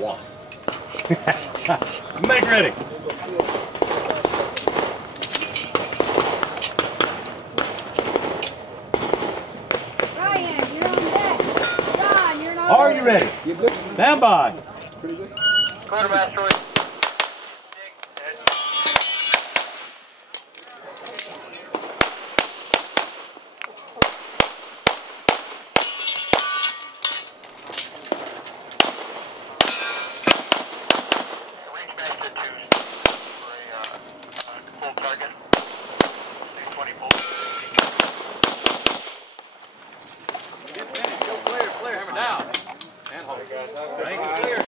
wasp. Make ready. Ryan, you're on deck. John, you're not. Are you ready? Stand by. Quartermaster.